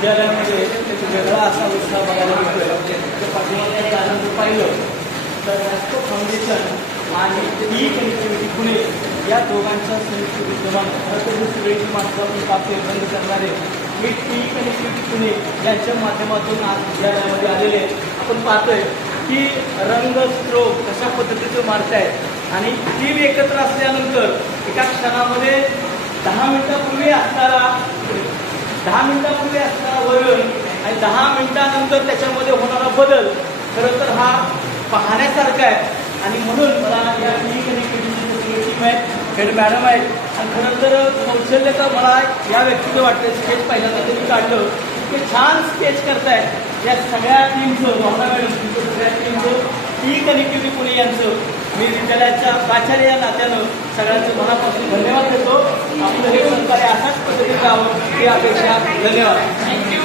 विद्यालयामध्ये एक वेगळा असा उत्साह बघायला मिळतोय. त्या पाठीमागे त्यानंतर पाहिलं तर रॅस्को फाउंडेशन आणि ई कनेक्टिव्हिटी पुणे या दोघांचा संयुक्त विद्यमान खरं तर सगळ्याची माणसं आपण पाहतोय बंद करणारे मी ई कनेक्टिव्हिटी पुणे यांच्या माध्यमातून आज विद्यालयामध्ये आलेले आपण पाहतोय की रंग स्ट्रोक कशा पद्धतीचं मारतायत आणि टीम एकत्र असल्यानंतर एका क्षणामध्ये 10 मिनिटापूर्वी असणारा वळण आणि 10 मिनिटानंतर त्याच्यामध्ये होणारा बदल खरं तर हा पाहण्यासारखा आहे. आणि म्हणून मला या ई कनेक्टिव्हिटीची टीम आहे, हेड मॅडम आहेत आणि खरं तर कौशल्य तर मला या व्यक्तीचं वाटतं स्केच पहिल्यांदा त्यांनी काढलं ते छान स्केच करतायत. या सगळ्या टीमचं भावना मॅडम तुमचं सगळ्या टीमचं ई कनेक्टिव्हिटी पुणे यांचं मी विद्यालयाच्या प्राचार्य या नात्यानं सगळ्यांचं मनापासून धन्यवाद देतो. आपलं हे सहकार्य अशाच पद्धतीने राहावं ही अपेक्षा. धन्यवाद.